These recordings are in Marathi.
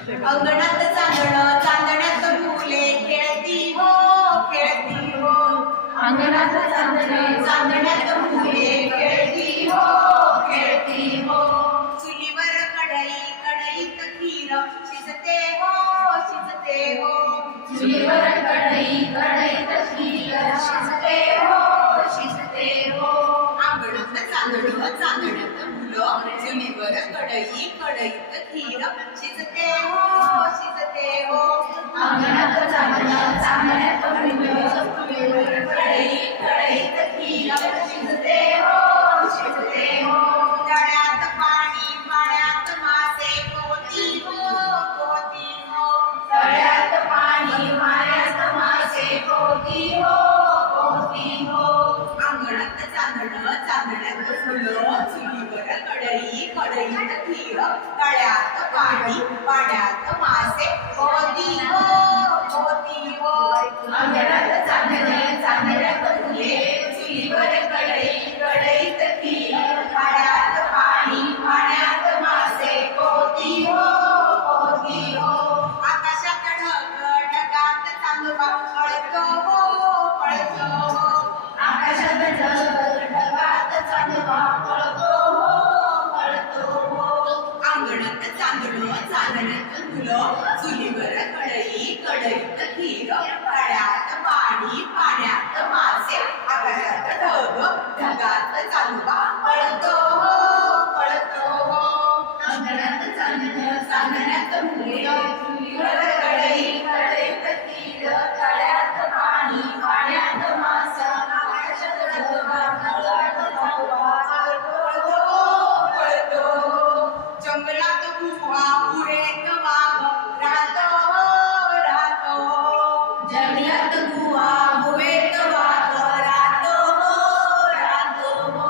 अंगणात चांदणं चांदण्यात फुले खेळती हो खेळती हो. अंगणात चांदणे चांदण्यात फुले खेळती हो खेळती हो. चुलीवर कढई कढईत खीर शिजते हो शिजते हो. चुलीवर कढई कढईत खीर शिजते हो शिजते हो. अंगणात चांदणं चांदण्यात फुलं चुलीवर कढई कढईत खीर शिजते हो शिजते हो. अंगणात चांदणं चांदण्यात फुलं चुलीवर कढई कढईत खीर शिजते हो शिजते हो. तळ्यात पाणी पाण्यात मासे पोहती हो पोहती हो. तळ्यात पाणी माऱ्यात मासे पोहती हो पोहती हो. अंगणात चांदणं चांदण्यात फुलं चुलीवर कढई कढईत खीर तळ्यात पाणी पाण्यात मासे पोहती हो पोहती हो. अंगणात चांदणे चांदण्यात फुले चुलीवर कढई कढईत खीर तळ्यात पाणी पाण्यात मासे पोहती हो पोहती हो. आकाशात ढग ढगात चांदवा पळतो हो पळतो हो. आकाशात ढग ढगात चांदवा पळतो हो पळतो हो. अंगणात चांदणं चांदण्यात फुलं चुलीवर कढई कढईत खीर तळ्यात पाणी पाण्यात मासे आकाशात ढग ढगात चांदवा पळतो हो पळतो हो. अंगणात चांदणं चांदण्यात फुले चुलीवर कढई कढईत खीर तळ्यात पाणी पाण्यात मासा आकाशात ढगात चांदवा पळतो हो पळतो हो. जंगलात गुहा पुरेत वाघ राहतो हो राहतो हो. जंगलात गुहा गुहेत वाघ राहतो हो राहतो हो.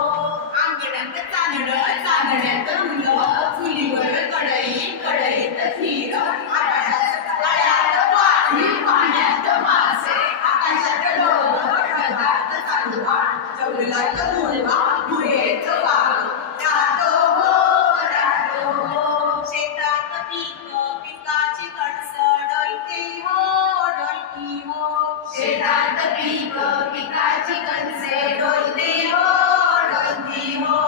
अंगणात चांदणं चांदण्यात फुलं चुलीवर कढई कढईत खीर आकाशात तळ्यात पाणी पाण्यात मासे आकाशात ढग ढगात चांदवा जंगलात गुहा पुरेत वाघ राहतो हो राहतो हो. शेतात पीक पिकाची कणसं डोलती हो डोलती हो. शेतात पीक पिकाची कणसे डोलते हो डोलती हो.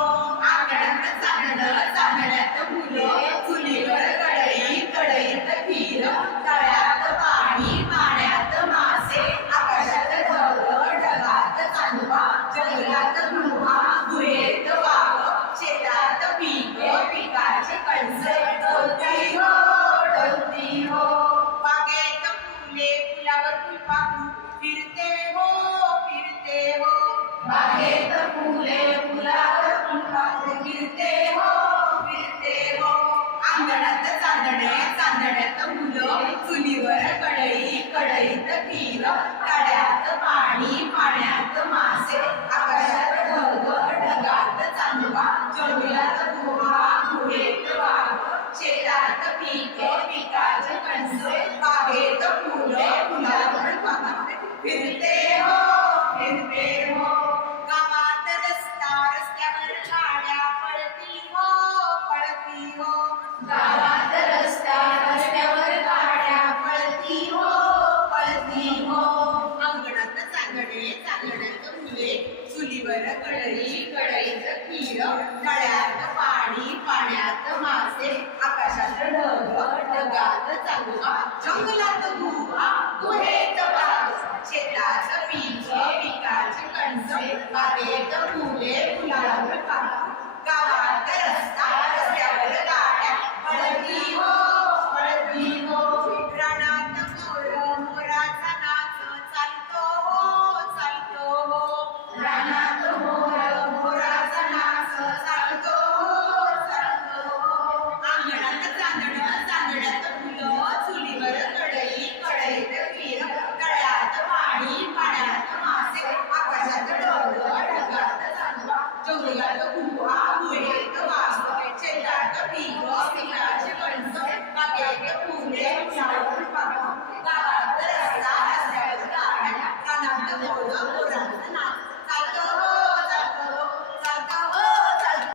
अंगणात चांदणं चांदण्यात फुलं चुलीवर कढई कढईत खीर तळ्यात पाणी पाण्यात मासे आकाशात ढग ढगात चांदवा जंगलात गुहा गुहेत वाघ शेतात पीक पिकाची कणसे डोलती हो डोलती हो. बागेत फुले फुलावर फुलपाखरू फिरते हो फिरते हो. बागेत फुले फुलावर फुलपाखरू फिरते हो फिरते हो. अंगणात चांदणे चांदण्यात फुलं चुलीवर कढई कढईत खीर तळ्यात पाणी पाण्यात मासे आकाशात ढग ढगात चांदवा जंगलात गुहा गुहेत वाघ शेतात पीक पिकाचे कणसे बागेत फुलं फुलावर फुलपाखरू फिरते हो फिरते हो. गावात रस्ता रस्त्यावर गाड्या पळती हो पळती हो. गावात रस्ता रस्त्यावर गाड्या पळती हो पळती हो. अंगणात चांदणे चांदण्यात फुले चुलीवर कढई कढईत खीर तळ्यात पाणी पाण्यात